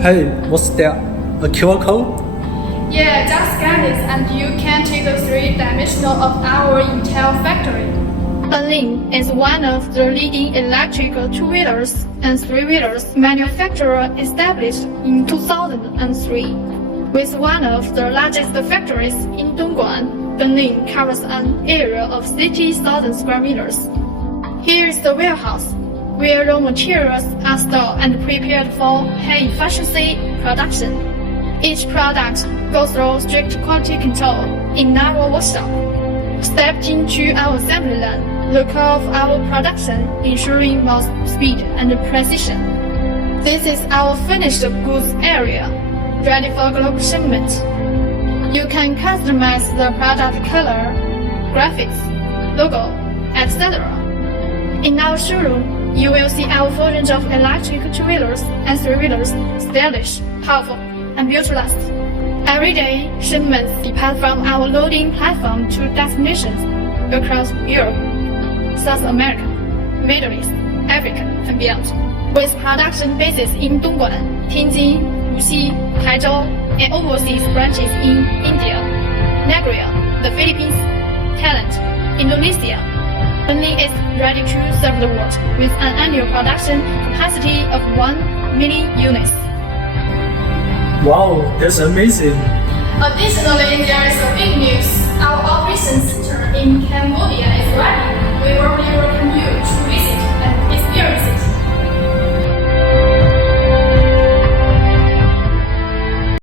Hey, what's that? A QR code? Yeah, just scan it and you can take a 3-dimensional of our Intel factory. BENLG is one of the leading electrical two-wheelers and three-wheelers manufacturer established in 2003. With one of the largest factories in Dongguan, BENLG covers an area of 60,000 square meters. Here is the warehouse, where raw materials are stored and prepared for high efficiency production. Each product goes through strict quality control in our workshop. Step into our assembly line, look of our production, ensuring more speed and precision. This is our finished goods area, ready for global shipment. You can customize the product color, graphics, logo, etc. In our showroom, you will see our full range of electric two-wheelers and three-wheelers, stylish, powerful, and built-to-last. Every day, shipments depart from our loading platform to destinations across Europe, South America, Middle East, Africa, and beyond. With production bases in Dongguan, Tianjin, Wuxi, Taizhou, and overseas branches in India, Nigeria, the Philippines, Thailand, Indonesia, BENLG is ready to serve the world with an annual production capacity of 1 million units. Wow, that's amazing. Additionally, there is a big news. Our operation center in Cambodia